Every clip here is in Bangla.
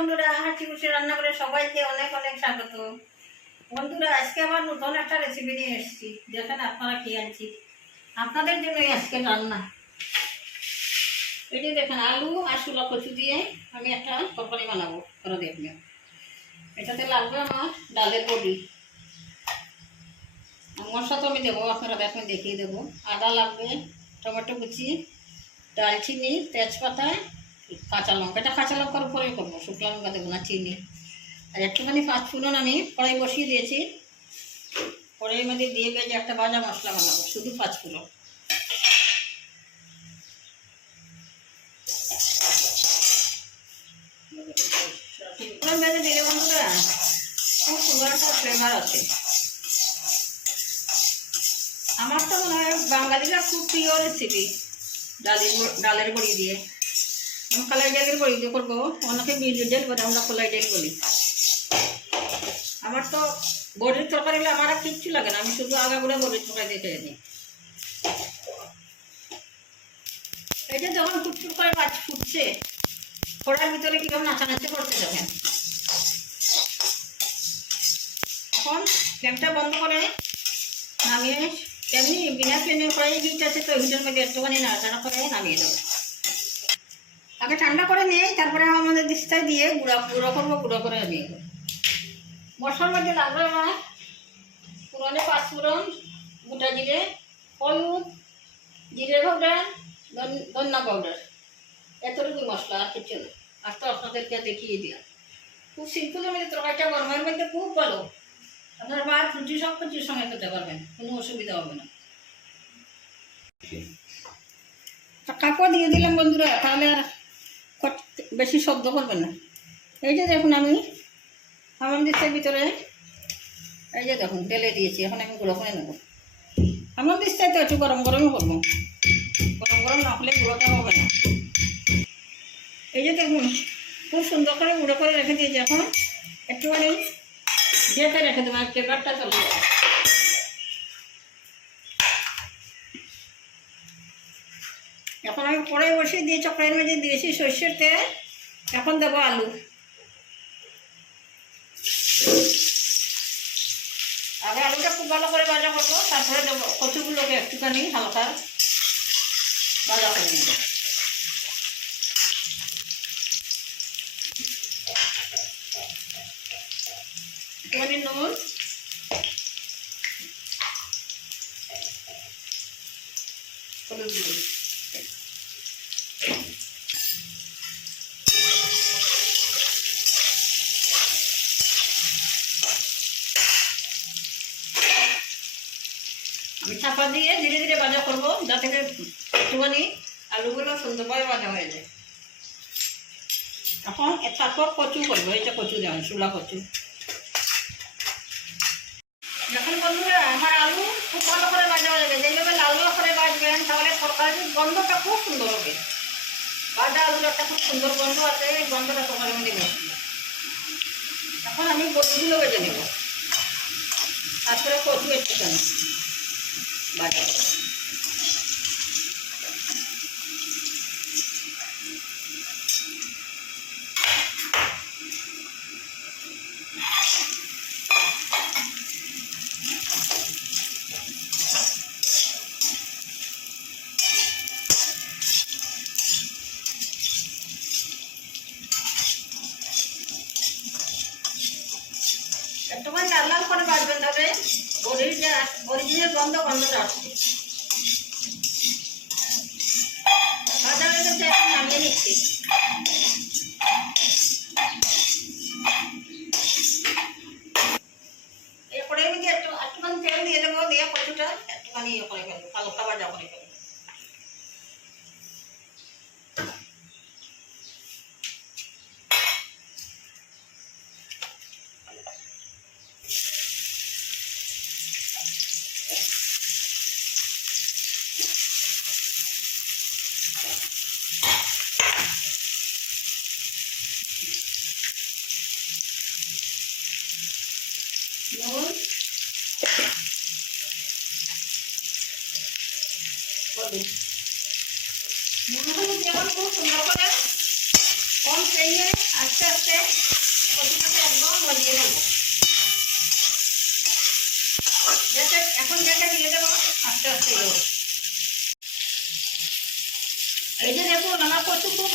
বন্ধুরা, হাসি খুশি রান্না করে সবাইকে অনেক অনেক স্বাগত। বন্ধুরা, আজকে আমার নতুন একটা রেসিপি নিয়ে এসেছি। দেখেন আপনারা কি আনছি আপনাদের জন্যই আজকে রান্না। এই যে দেখেন, আলু আর শুলা কচু দিয়ে আমি একটা তরকারি বানাবো। করে দেখবেন, এটাতে লাগবে আমার ডালের বড়ি। মশলা তো আমি দেবো, আপনারা দেখবেন দেখিয়ে দেবো। আদা লাগবে, টমেটো কুচি, দালচিনি, তেজপাতা, কাঁচা লঙ্কা। এটা কাঁচা লঙ্কার উপরেই করবো, শুকনো লঙ্কা দেবো না, চিনি। আর একটুখানি পাঁচফোড়ন আমি কড়াই বসিয়ে দিয়েছি। কড়াইয়ের মধ্যে দিয়ে ভেজে একটা ভাজা মশলা বানাবো, শুধু পাঁচফোড়ন। ভেজে দিলে বন্ধুরা খুব সুন্দর একটা ফ্লেভার আছে। আমার তো মনে হয় বাঙালিরা খুব প্রিয় রেসিপি ডালের বড়ি দিয়ে। আমি কলাই ডালের বড়ি দিয়ে করবো, অনেকে বিউলির ডাল বলে, আমরা কলাই ডাল বলি। আমার তো বড়ির তরকারি হলে আমার আর কিচ্ছু লাগে না, আমি শুধু আগাগুলো বড়ির তরকারি দিয়ে খেয়ে নিই। এটা যখন ফুটফুট করে মাছ ফুটছে, কড়ার ভিতরে কীভাবে নাচানাচি করতে যাবেন। এখন ফ্লেমটা বন্ধ করে নামিয়ে, এমনি বিনা ফ্লেমে কড়াই হিট আছে তো, হিটের মধ্যে একটুখানি নাড়াচাড়া করে নামিয়ে দেবো। আগে ঠান্ডা করে নিয়ে তারপরে আমাদের দিস্তায় দিয়ে গুঁড়ো করবো, গুঁড়ো করে নিয়ে মশলার মধ্যে লাগবে আমার পুরনো পাঁচফোড়ন, গোটা জিরে, হলুদ, জিরে পাউডার, ধনিয়া পাউডার, এতটুকু মশলা, আর কিছু না। আর তো আপনাদেরকে দেখিয়ে দিলাম। খুব সিম্পলের মধ্যে তরকারিটা গরমের মধ্যে খুব ভালো। আপনার ভাত রুটি সব কিছুর সঙ্গে খেতে পারবেন, কোনো অসুবিধা হবে না। কাপড় দিয়ে দিলাম বন্ধুরা, তাহলে আর বেশি শব্দ করবেন না। এই যে দেখুন, আমি আমার দিস্তার ভিতরে এই যে দেখুন তেলে দিয়েছি। এখন আমি গুঁড়ো করে নেবো। আমার দিস্তায় তো একটু গরম গরমই করবো, গরম গরম না হলে গুঁড়োটা হবে না। এই যে দেখুন, খুব সুন্দর করে গুঁড়ো করে রেখে দিয়েছি। এখন একটুখানি যেতে রেখে দেবো, ফ্লেভারটা চলে যাবে। এখন আমি কড়াই বসিয়ে দিয়ে চকড়াইয়ের মধ্যে দিয়েছি সর্ষের তেল। এখন দেবো আলু। আগে আলুটা খুব ভালো করে ভাজা করবো, তারপরে দেবো কচুগুলোকে একটুখানি হালকা ভাজা করে নেব। একটুখানি নুন, হলুদ গুঁড়ো, আমি চাপা দিয়ে ধীরে ধীরে ভাজা করবো, যাতে একটুখানি আলুগুলো সুন্দরভাবে ভাজা হয়ে যায়। এখন তারপর কচু করবো। এই যে কচু দেবেন, শুলা কচু। যখন বন্ধুরা আমার আলু খুব ভালো করে ভাজা হয়ে যাবে, যেভাবে লাল লাল করে ভাজবেন, তাহলে তরকারির গন্ধটা খুব সুন্দর হবে। ভাজা আলুর একটা খুব সুন্দর গন্ধ আছে, এই গন্ধটা তরকারির মধ্যে বসবে। এখন আমি বড়িগুলো ভেজে নেব, তারপরে কচু একটুখানি ভাজা করবো। একটুখানি লাল লাল করে ভাজবেন, তবে বড়ির গন্ধটা আসবে। ভাজা হয়ে গেছে, এখন নামিয়ে নিচ্ছি। এরপরে আমি একটুখানি তেল দিয়ে দেবো, দিয়ে কচুটা একটুখানি ইয়ে করে ফেলবো, হালকা ভাজা করে ফেলবো। নুন, হলুদ, নুন হলুদ যেমন খুব সুন্দর করে কম ফ্লেমে আস্তে আস্তে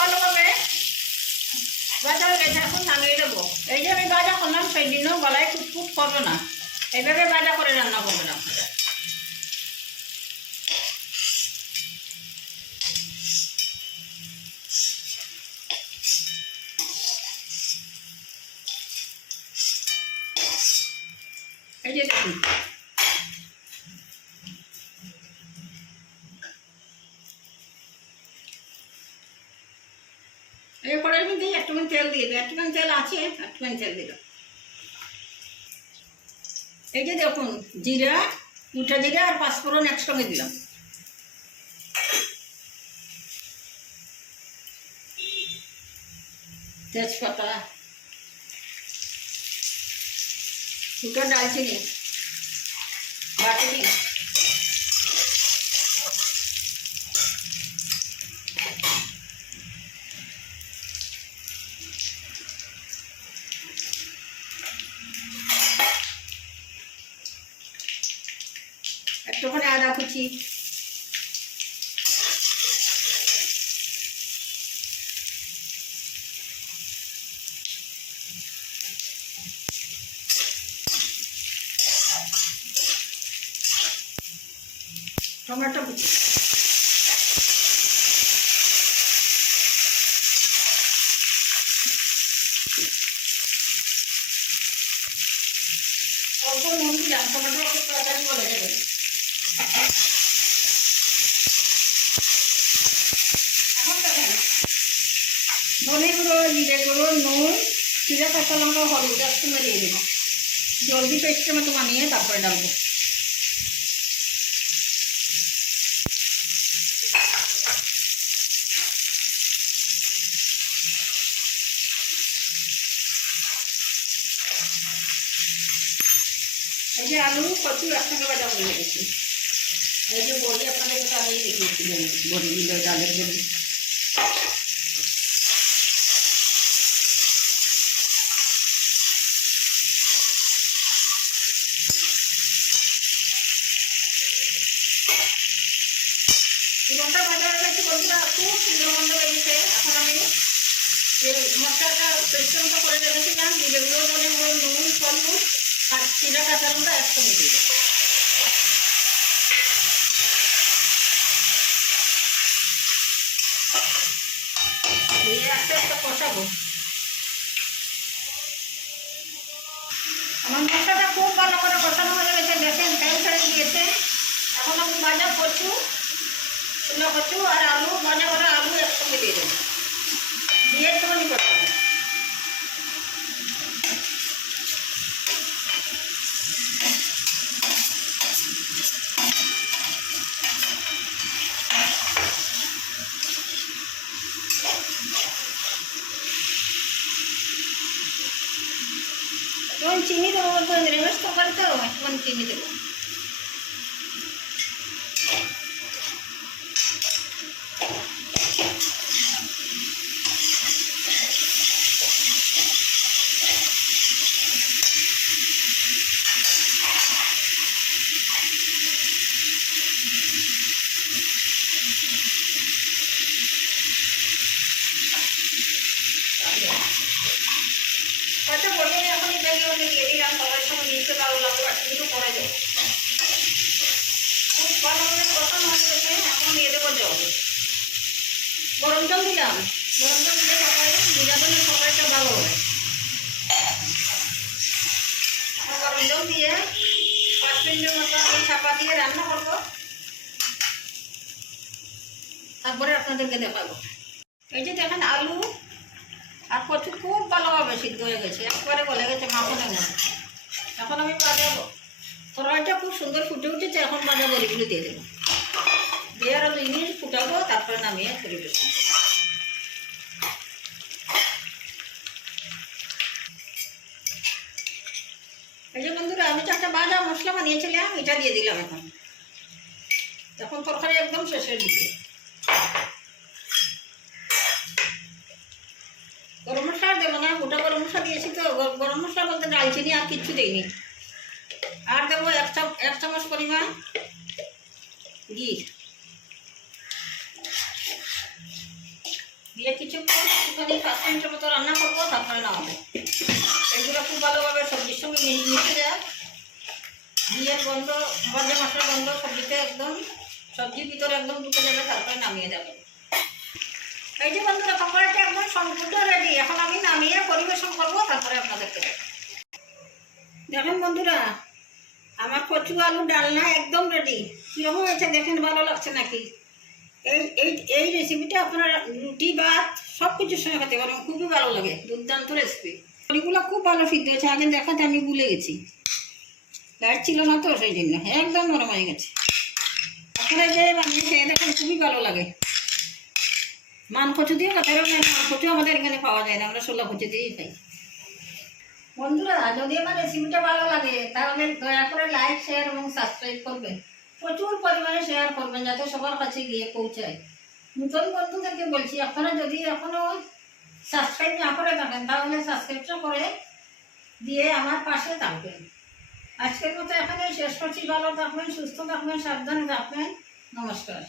ভালোভাবে ভাজা হয়ে গেছে, এখন নামিয়ে দেবো। এই যে আমি ভাজা করলাম সেই দিনও গলায় কুটকুট করবে না, এইভাবে ভাজা করে রান্না করবেন আপনারা। এই যে দেখুন, এই কড়াইয়ের মধ্যে একটুখানি তেল দিয়ে দিই, একটুখানি তেল আছে, একটুখানি তেল দিল। এই যে দেখুন, জিরা, উঠা জিরা আর পাঁচফোড়ন একসঙ্গে দিলাম। তেজপাতা, দুটো দালচিনি বাটি দিই, একটুখানি আদা কুচি, টমেটো কুচি, অল্প নুন দিলাম, টমেটো একটু তাড়াতাড়ি গলে যাবে। এখন দেখেন, ধনে গুঁড়ো, জিরে গুঁড়ো, নুন, জিরা, কাঁচা লঙ্কা, হলুদ একসঙ্গে দিয়ে দেবো। জলদি পেস্টের মতো বানিয়ে তারপরে ডালবো। এই যে আলু কচু একসঙ্গে ভাজা করে রেখেছি। এই যে বড়ি আপনাদের কাছে আমি দেখিয়েছিলাম, বড়িগুলো ডালের বড়ি। লঙ্কা ভাজা হয়ে গেছে বন্ধুরা, খুব সুন্দর গন্ধ বেরিয়েছে। এখন আমি মশলাটা পেস্ট মতো করে রেখেছিলাম, যেগুলো ধরে নুন, হলুদ আর জিরা, কাঁচা লঙ্কা একসঙ্গে দিয়ে দেবো। দিয়ে আস্তে আস্তে কষাবো। আমার মশলাটা খুব ভালো করে কষানো হয়ে গেছে, দেখেন তেল ছেড়ে দিয়েছে। এখন আমি ভাজা কচু, শুকনো কচু আর আলু, ভাজা করা আলু একসঙ্গে দিয়ে দেবো, দিয়ে একটুখানি কষাবো। একটুখানি চিনি দেবো, নিরামিষ তরকারি তো একটুখানি চিনি দেবো। হয়তো বলে এখন এটাকে অনেক দিয়ে দিলাম, সবার সঙ্গে নিতে ভালো লাগলো, আর কিন্তু পরে দেবো। খুব ভালোভাবে কষানো হয়ে গেছে, এখন দিয়ে দেবো জল। গরম জল দিলাম, গরম জল দিলে সবাই ভিজা দিলে সবাইটা ভালো হয়। গরম জল দিয়ে 5 মিনিটের মতো আমি চাপা দিয়ে রান্না করবো, তারপরে আপনাদেরকে দেখাবো। এই যে দেখেন, আলু আর কচু খুব ভালোভাবে সিদ্ধ হয়ে গেছে, একবারে গলে গেছে মাখনের মতো। এখন আমি বাজাবো, তরকারিটা খুব সুন্দর ফুটে উঠেছে। এখন বাজা বড়িগুলো দিয়ে দেবো, দিয়ে আরও 2 মিনিট ফুটাবো, তারপরে নামিয়ে পরিবেশন। এই যে বন্ধুরা, আমি তো একটা ভাজা মশলা বানিয়েছিলাম, এটা দিয়ে দিলাম। এখন তরকারি একদম শেষের দিকে। গরম মশলা দেবো না, গোটা গরম মশলা দিয়েছি তো। গরম মশলা বলতে দালচিনি আর কিচ্ছু দিইনি। আর দেবো 1 চামচ পরিমাণ ঘি। দিয়ে কিছুক্ষণ একটুখানি 5 মিনিটের মতো রান্না করবো, তারপরে নামাবো। এগুলো খুব ভালোভাবে সবজির সঙ্গে মিশে যায়, ঘিয়ের গন্ধ, গরম মশলার গন্ধ সবজিতে একদম, সবজির ভিতরে একদম ঢুকে যাবে, তারপরে নামিয়ে যাবে। এই যে বন্ধুরা, পকোড়াটা একদম সম্পূর্ণ রেডি। এখন আমি নামিয়ে পরিবেশন করবো, তারপরে আপনাদেরকে দেখেন বন্ধুরা, আমার কচু আলু ডালনা একদম রেডি। কীরকম হয়েছে দেখেন, ভালো লাগছে নাকি? এই এই এই রেসিপিটা আপনারা রুটি ভাত সব কিছুর সঙ্গে খেতে পারেন, খুবই ভালো লাগে, দুর্দান্ত রেসিপি। এগুলো খুব ভালো সিদ্ধ হয়েছে, আগে দেখাতে আমি ভুলে গেছি, লাইট ছিল না তো সেই জন্য, একদম নরম হয়ে গেছে। আপনারা যে বানিয়ে খেয়ে দেখেন, খুবই ভালো লাগে। মান কচু দিয়ে কথা বলেন, মান কচু আমাদের এখানে পাওয়া যায় না, আমরা ছোলা কচু দিয়েই খাই। বন্ধুরা, যদি আমার রেসিপিটা ভালো লাগে তাহলে দয়া করে লাইক, শেয়ার এবং সাবস্ক্রাইব করবেন। প্রচুর পরিমাণে শেয়ার করবেন যাতে সবার কাছে গিয়ে পৌঁছায়। নতুন বন্ধুদেরকে বলছি, আপনারা যদি এখনও সাবস্ক্রাইব না করে থাকেন তাহলে সাবস্ক্রাইবটা করে দিয়ে আমার পাশে থাকবেন। আজকের মতো এখানে শেষ করছি। ভালো থাকবেন, সুস্থ থাকবেন, সাবধানে থাকবেন। নমস্কার।